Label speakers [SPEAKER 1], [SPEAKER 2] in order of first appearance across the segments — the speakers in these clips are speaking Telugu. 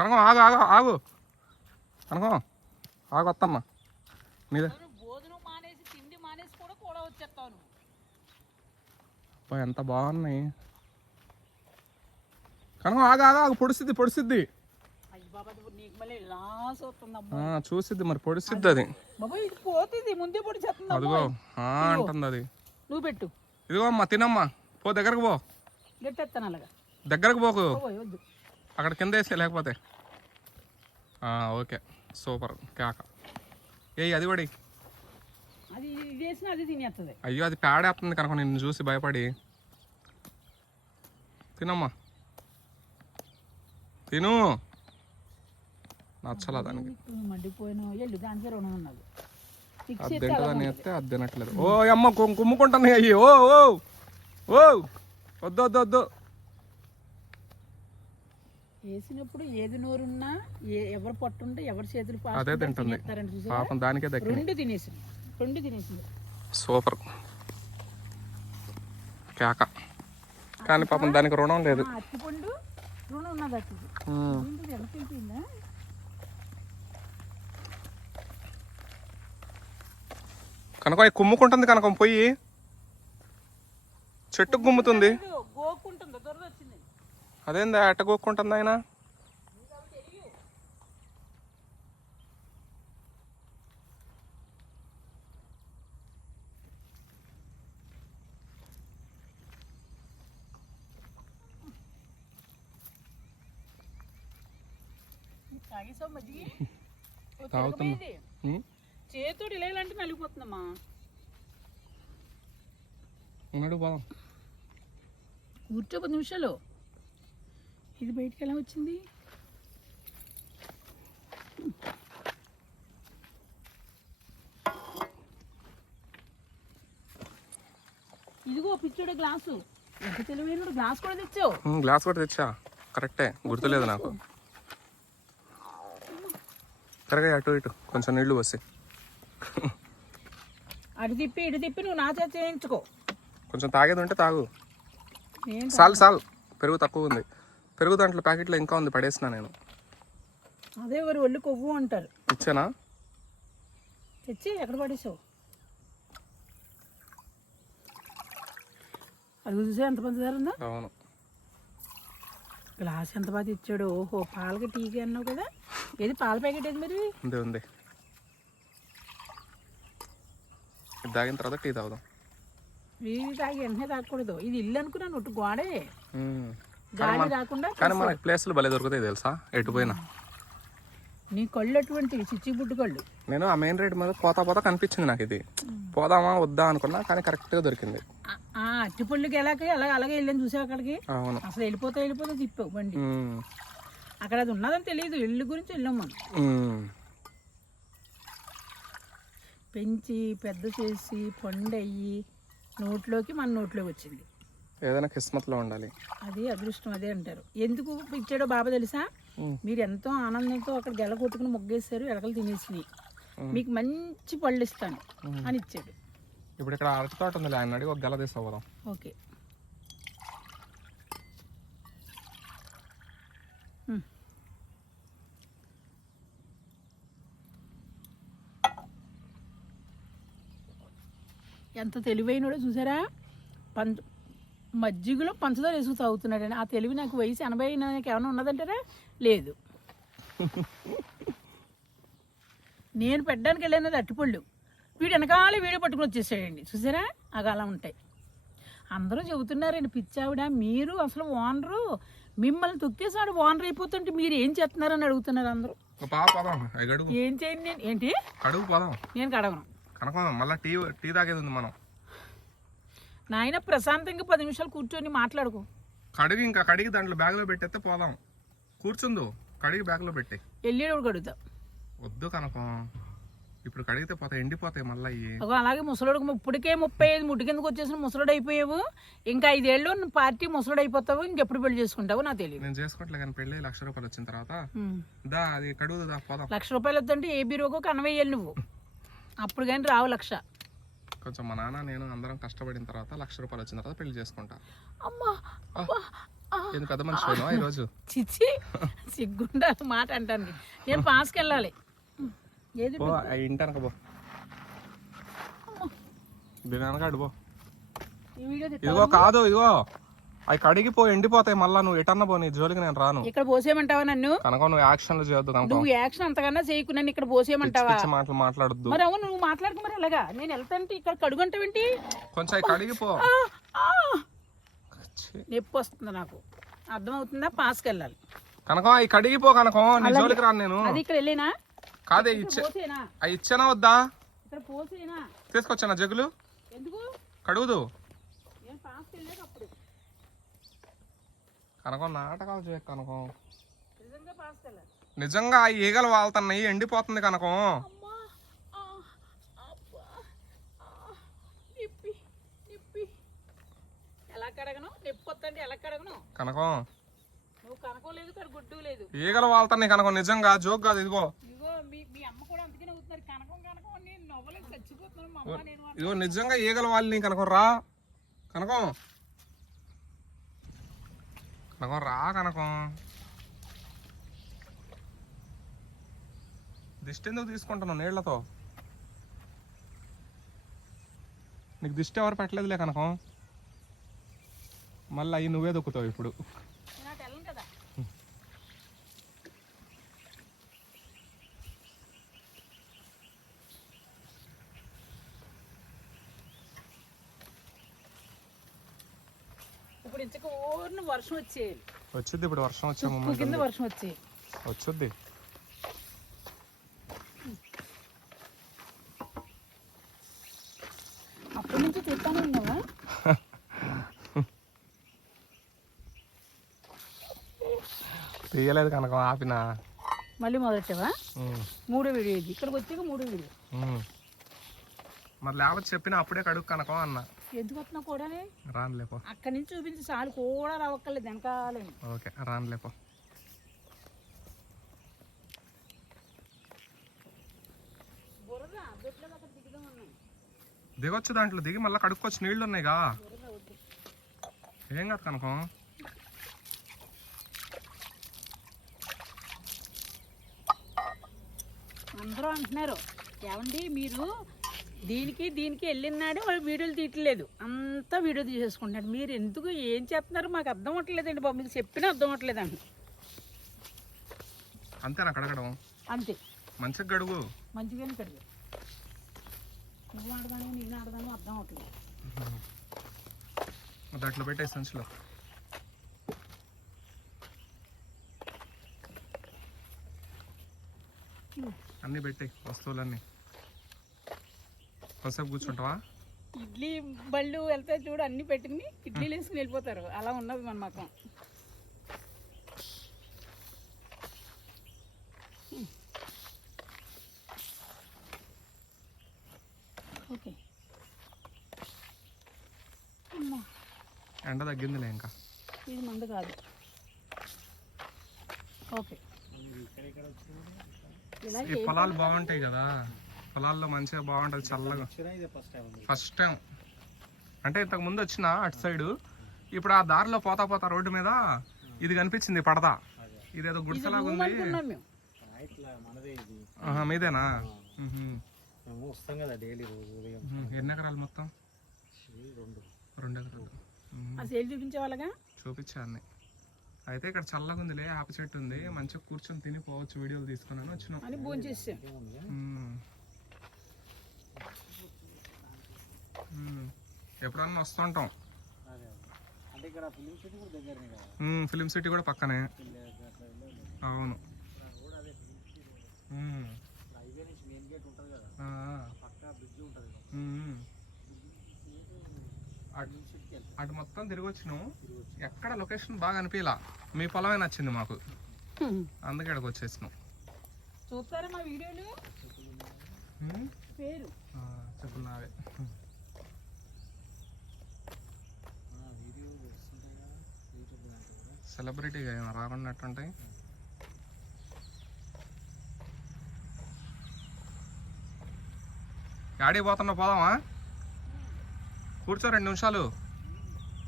[SPEAKER 1] కనకం ఆగు ఆగు ఆగు. కనకం ఆగు వత్తమ్మా మీద. ఎంత బాగున్నాయి. కనకం ఆగు ఆగు ఆగు పొడిసిద్ది పొడిసిద్ది. చూసిద్ది మరి పొడిసిద్ది అది. అదిగో అంటుంది అది.
[SPEAKER 2] నువ్వు పెట్టు.
[SPEAKER 1] ఇదిగో అమ్మా తినమ్మా. పో దగ్గరకు పో. దగ్గరకు పోకు. అక్కడ కింద వేసే లేకపోతే. ఆ, ఓకే. సూపర్. కేక. ఏయ్ అది పడి అయ్యో అది పేడేస్తుంది కనుక నిన్ను చూసి భయపడి. తినమ్మా. తిను. నచ్చలా దానికి. అది తింటదని అది తినట్లేదు. ఓ అమ్మ కుమ్- కుమ్ముకుంటున్నాయి అయ్యి. ఓ ఓ. ఓ. వద్దు వద్దు వద్దు.
[SPEAKER 2] వేసినప్పుడు ఏది నోరున్నా ఏ ఎవరు పట్టుంటే ఎవరి చేతులు
[SPEAKER 1] అదే తింటుంది? పాపం దానికే దక్కింది.
[SPEAKER 2] రెండు తినేసింది. రెండు తినేసింది.
[SPEAKER 1] సూపర్. కేక. కానీ పాపం దానికి రుణం లేదు.
[SPEAKER 2] అరటిపండు రుణం ఉన్నది అట్టి ఎంత వెళ్ళిపోయిందా
[SPEAKER 1] కనుక అవి కుమ్ముకుంటుంది కనుక పోయి. చెట్టుకు గుమ్ముతుంది
[SPEAKER 2] ఇదిగో, గోకుంటుందో దొరద వచ్చింది
[SPEAKER 1] అదేందా ఎట్ట గోక్కుంటుంది ఆయన.
[SPEAKER 2] చేతితోటి ఇలా ఇలాంటి నలిగిపోతుందమ్మా.
[SPEAKER 1] ఉన్నాడు పోదాం.
[SPEAKER 2] కూర్చో పది నిమిషాలు. ఇది బయటికి ఎలా వచ్చింది? ఇదిగో పిచ్చుడు గ్లాసు. ఎంత తెలివైన గ్లాస్ కూడా తెచ్చావు.
[SPEAKER 1] గ్లాస్ కూడా తెచ్చా? కరెక్టే గుర్తులేదు నాకు. కరెక్ట్ అటు ఇటు కొంచెం నీళ్ళు పోసి.
[SPEAKER 2] అటు తిప్పి ఇటు తిప్పి నువ్వు నా చేత చేయించుకో.
[SPEAKER 1] కొంచెం తాగేది ఉంటే తాగు. సాల్ సాల్ పెరుగు తక్కువ ఉంది. పెరుగు దాంట్లో ప్యాకెట్లో ఇంకా ఉంది పడేసిన నేను.
[SPEAKER 2] అదే ఎవరు ఒళ్ళు కొవ్వు అంటారు.
[SPEAKER 1] ఇచ్చానా?
[SPEAKER 2] తెచ్చి ఎక్కడ పడేసావు? అది చూసే ఎంత పంచదార ఉందా?
[SPEAKER 1] అవును.
[SPEAKER 2] గ్లాస్ ఎంత బాగా ఇచ్చాడు ఓహో పాలకి టీకి అన్నావు కదా. ఏది పాల ప్యాకెట్ ఏది మరి?
[SPEAKER 1] ఉంది ఉంది. ఇది తాగిన తర్వాత టీ తాగుదాం.
[SPEAKER 2] ఇది తాగి వెంటనే తాగకూడదు. ఇది ఇల్లు అనుకున్నాను ఒట్టు గోడే. గాలి రాకుండా
[SPEAKER 1] కానీ మనకి ప్లేస్లు భలే దొరుకుతాయి తెలుసా? ఎటు పోయినా.
[SPEAKER 2] నీ కళ్ళు అటువంటివి చిచ్చి బుడ్డు కళ్ళు
[SPEAKER 1] నేను ఆ మెయిన్ రోడ్ మీద పోతా పోతా కనిపించింది నాకు ఇది. పోదామా వద్దా అనుకున్నా కానీ కరెక్ట్గా దొరికింది.
[SPEAKER 2] ఆ- ఆ అట్టి పళ్ళుకి ఎలాగే అలా అలాగే వెళ్ళాను చూసావు అక్కడికి?
[SPEAKER 1] అవును.
[SPEAKER 2] అసలు వెళ్ళిపోతా వెళ్ళిపోతా తిప్పావు బండి. అక్కడ అది ఉన్నదని తెలియదు ఇల్లు గురించి వెళ్ళాం మనం. పెంచి పెద్ద చేసి పండయ్యి నోట్లోకి మన నోట్లోకి వచ్చింది.
[SPEAKER 1] ఏదైనా కిస్మత్లో ఉండాలి.
[SPEAKER 2] అది అదృష్టం అదే అంటారు. ఎందుకు ఇచ్చాడో బాబా తెలుసా. మీరు ఎంతో ఆనందంతో అక్కడ గెల కొట్టుకుని మొగ్గేశారు ఎలకలు తినేసినాయి. మీకు మంచి పళ్ళు ఇస్తాను అని ఇచ్చాడు.
[SPEAKER 1] ఇప్పుడు ఇక్కడ అరటి తోట ఉంది ఆయన అడిగి ఒక గల తీసుకోవదాం
[SPEAKER 2] ఓకే. ఎంత తెలివైనడో చూసారా? పంచ మజ్జిగలో పంచదార వేసుకు తాగుతున్నాడని ఆ తెలివి నాకు వయసు ఎనభై నాకు ఏమైనా ఉన్నదంటారా? లేదు. నేను పెట్టడానికి వెళ్ళినది అట్టిపళ్ళు. వీడు వెనకాల వీడియో పట్టుకుని వచ్చేసాడండి. చూసారా? అవి అలా ఉంటాయి. అందరూ చెబుతున్నారండి పిచ్చావిడ మీరు అసలు ఓనరు. మిమ్మల్ని తొక్కేసాడు ఓనర్ అయిపోతుంటే మీరు ఏం చేస్తున్నారని అడుగుతున్నారు అందరూ. ఏం చేయండి నేను? ఏంటి?
[SPEAKER 1] అడుగు పోదాం.
[SPEAKER 2] నేను కడగను.
[SPEAKER 1] కనుక మళ్ళీ టీ టీ తాగేది ఉంది మనం.
[SPEAKER 2] నాయన ప్రశాంతంగా పది నిమిషాలు కూర్చొని మాట్లాడుకో.
[SPEAKER 1] కడిగి ఇంకా కడిగి దాంట్లో బ్యాగ్లో పెట్టేస్తే పోదాం. కూర్చుందో కడిగి బ్యాగ్లో పెట్టే.
[SPEAKER 2] వెళ్ళేటప్పుడు కడుగుతా.
[SPEAKER 1] వద్దు కనకం. ఇప్పుడు కడిగితే పోతాయి ఎండిపోతాయి మళ్ళీ అయ్యి.
[SPEAKER 2] అలాగే ముసలోడికి ఇప్పటికే ముప్పై ఐదు ముడ్డు కిందకు వచ్చేసిన ముసలోడు అయిపోయావు? ఇంకా ఐదేళ్ళు నువ్వు పార్టీ ముసలోడు అయిపోతావు ఇంకెప్పుడు పెళ్ళి చేసుకుంటావు నాకు తెలియదు.
[SPEAKER 1] నేను చేసుకోవట్లే కానీ పెళ్ళి లక్ష రూపాయలు వచ్చిన తర్వాత. దా అది కడుగు దా పోదాం.
[SPEAKER 2] లక్ష రూపాయలు వద్దంటే ఏ బీరోకో కనవేయాలి నువ్వు. అప్పుడు కానీ రావు లక్ష.
[SPEAKER 1] కొంచెం మా నాన్న నేను అందరం కష్టపడిన తర్వాత లక్ష రూపాయలు వచ్చిన తర్వాత పెళ్ళి చేసుకుంటా. పెద్ద మనిషి పోయినావా ఈరోజు?
[SPEAKER 2] చిచ్చి సిగ్గుండా మాట అంటాను నేను పాస్కి వెళ్ళాలి
[SPEAKER 1] పో దీని వెనకాడు
[SPEAKER 2] ఈ తీస్తా.
[SPEAKER 1] ఇదిగో కాదు ఇదిగో. అవి కడిగిపో ఎండిపోతాయి. మళ్ళా నువ్వు ఎటన్నా పో నీ జోలికి నేను రాను.
[SPEAKER 2] ఇక్కడ పోసేయమంటావా నన్ను?
[SPEAKER 1] కనుక నువ్వు యాక్షన్లు చేయొద్దు కనుక.
[SPEAKER 2] నువ్వు యాక్షన్ అంతకన్నా చేయకు నన్ను ఇక్కడ పోసేయమంటావా
[SPEAKER 1] పిచ్చి మాటలు మాట్లాడొద్దు.
[SPEAKER 2] మరి అవును నువ్వు మాట్లాడుకు మరి ఎలాగా నేను వెళ్తాంటే ఇక్కడ కడుగుంటావేంటి?
[SPEAKER 1] కొంచెం అవి కడిగిపో.
[SPEAKER 2] నొప్పి వస్తుంది నాకు. అర్థమవుతుందా? పాస్కి వెళ్ళాలి.
[SPEAKER 1] కనుక అవి కడిగిపో కనుక. నీ జోలికి రాను నేను.
[SPEAKER 2] అది ఇక్కడ వెళ్ళినా?
[SPEAKER 1] కాదే ఇచ్చే
[SPEAKER 2] పోసేనా
[SPEAKER 1] అవి ఇచ్చానా వద్దా?
[SPEAKER 2] ఇక్కడ పోసేనా
[SPEAKER 1] తీసుకొచ్చానా జగులు
[SPEAKER 2] ఎందుకు?
[SPEAKER 1] కడుగుదు
[SPEAKER 2] నేను పాస్కి వెళ్ళాక అప్పుడు
[SPEAKER 1] కనుక నాటకాలు చేయ కనుక.
[SPEAKER 2] నిజంగా
[SPEAKER 1] ఆ ఈగలు వాళ్తున్నాయి ఎండిపోతుంది కనుక. కనుక. ఈగలు వాళ్తున్నాయి కనుక నిజంగా జోక్ కాదు ఇదిగో.
[SPEAKER 2] ఇదిగో
[SPEAKER 1] నిజంగా ఈగలు వాళ్ళని కనుక రా. కనకం. కనకం రా కనకం దిష్టి ఎందుకు తీసుకుంటున్నావు నీళ్ళతో నీకు దిష్టి ఎవరు పెట్టలేదులే కనకం. మళ్ళీ అవి నువ్వే దొక్కుతావు ఇప్పుడు
[SPEAKER 2] నేను అటు వెళ్ళను కదా ఇప్పుడు ఇంచక ఓర్ని వర్షం వచ్చేయాలి.
[SPEAKER 1] వచ్చింది ఇప్పుడు వర్షం వచ్చే
[SPEAKER 2] కింద వర్షం వచ్చేయాలి.
[SPEAKER 1] వచ్చుద్ది.
[SPEAKER 2] అప్పటి నుంచి తిప్పాను ఉన్నావా?
[SPEAKER 1] తీయలేదు కనకం ఆపిన.
[SPEAKER 2] మళ్ళీ మొదలెట్టావా?
[SPEAKER 1] ఉమ్,
[SPEAKER 2] మూడో వీడియో ఇది. ఇక్కడికి వచ్చాక మూడో వీడియో.
[SPEAKER 1] మరి లేకపోతే చెప్పిన అప్పుడే కడుగు కనకం అన్న.
[SPEAKER 2] ఎందుకు వస్తున్నావు కూడా
[SPEAKER 1] రానులేపో
[SPEAKER 2] అక్కడి నుంచి చూపించి చాలు కూడా రావక్కర్లేదు వెనకాలని
[SPEAKER 1] ఓకే రానులేపో దిగొచ్చు దాంట్లో దిగి మళ్ళీ కడుక్కొచ్చి నీళ్ళు ఉన్నాయిగా ఏం కాదు కనకం?
[SPEAKER 2] అందరూ అంటున్నారు. ఏమండి మీరు దీనికి దీనికి వెళ్ళినాడు వాళ్ళు వీడియోలు తీయట్లేదు. అంతా వీడియో తీసేసుకుంటున్నాడు. మీరు ఎందుకు ఏం చేస్తున్నారు? మాకు అర్థం అవ్వట్లేదండి బాబు. మీకు చెప్పినా అర్థం అవ్వట్లేదు అండి
[SPEAKER 1] అంతేనా కడగడం
[SPEAKER 2] అంతే.
[SPEAKER 1] మంచిగా గడుగు.
[SPEAKER 2] మంచిగానే కడిగా నువ్వు ఆడదాను నేను ఆడదాను అర్థం అవ్వట్లేదు
[SPEAKER 1] దాంట్లో పెట్టే సంచిలో అన్నీ పెట్టాయి వస్తువులన్నీ. కొంతసేపు కూర్చుంటావా?
[SPEAKER 2] ఇడ్లీ బళ్ళు వెళ్తే చూడు అన్ని పెట్టుకుని ఇడ్లీలు వేసుకుని వెళ్ళిపోతారు. అలా ఉన్నది మన మకం ఓకే.
[SPEAKER 1] ఎండ తగ్గిందిలే ఇంకా.
[SPEAKER 2] ఇది మందు కాదు. ఓకే.
[SPEAKER 1] పొలాలు బాగుంటాయి కదా. పొలాల్లో మంచిగా బాగుంటుంది చల్లగా. ఫస్ట్ టైం అంటే ఇంతకు ముందు వచ్చిన అటు సైడ్ ఇప్పుడు ఆ దారిలో పోతా పోతా రోడ్డు మీద ఇది కనిపించింది పడదా ఇదేదో గుడిసెలాగా
[SPEAKER 2] రూమ్
[SPEAKER 1] ఉంది.
[SPEAKER 3] ఇది.
[SPEAKER 1] మీదేనా. ఎన్ని ఎకరాలు మొత్తం?
[SPEAKER 3] ఇది రెండు.
[SPEAKER 1] ఎకరాలు. అయితే ఇక్కడ చల్లగా ఉందిలే ఆప చెట్టు ఉంది. మంచిగా కూర్చొని తిని పోవచ్చు వీడియోలు తీసుకున్నాను వచ్చినాం. ఎప్పుడన్నా వస్తుంటాం.
[SPEAKER 3] అదే అదే. అంటే ఇక్కడ ఫిలిం సిటీ కూడా దగ్గరనే కదా?
[SPEAKER 1] మ్మ్, ఫిలిం సిటీ కూడా పక్కనే. అవును.
[SPEAKER 3] ఇక్కడ రోడ్ అదే ఫిలిం సిటీ రోడ్.
[SPEAKER 1] మ్మ్.
[SPEAKER 3] ఇక్కడ హైవే నుంచి మెయిన్ గేట్ ఉంటుంది కదా?
[SPEAKER 1] ఆ, ఆ.
[SPEAKER 3] పక్క బ్రిడ్జ్ ఉంటుంది కదా
[SPEAKER 1] మ్మ్. అటు మొత్తం తిరిగి వచ్చినాం. ఎక్కడ లొకేషన్ బాగా అనిపించలా మీ పొలమే నచ్చింది మాకు. అందుకే ఇక్కడికి వచ్చేసినాం.
[SPEAKER 2] చూస్తారా మా వీడియోలు. పేరు?
[SPEAKER 1] ఆ, చెప్పులు నావే
[SPEAKER 3] ఆ, వీడియో వస్తుంటాయి కదా యూట్యూబ్ దాంట్లో కూడా
[SPEAKER 1] సెలబ్రిటీగా ఏమైనా రాకున్నట్టుంటాయి గాడికి పోతున్నా పోదామా? కూర్చో రెండు నిమిషాలు.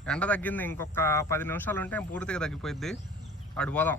[SPEAKER 1] ఎండ తగ్గింది ఇంకొక పది నిమిషాలు ఉంటే పూర్తిగా తగ్గిపోయిద్ది. అటు పోదాం.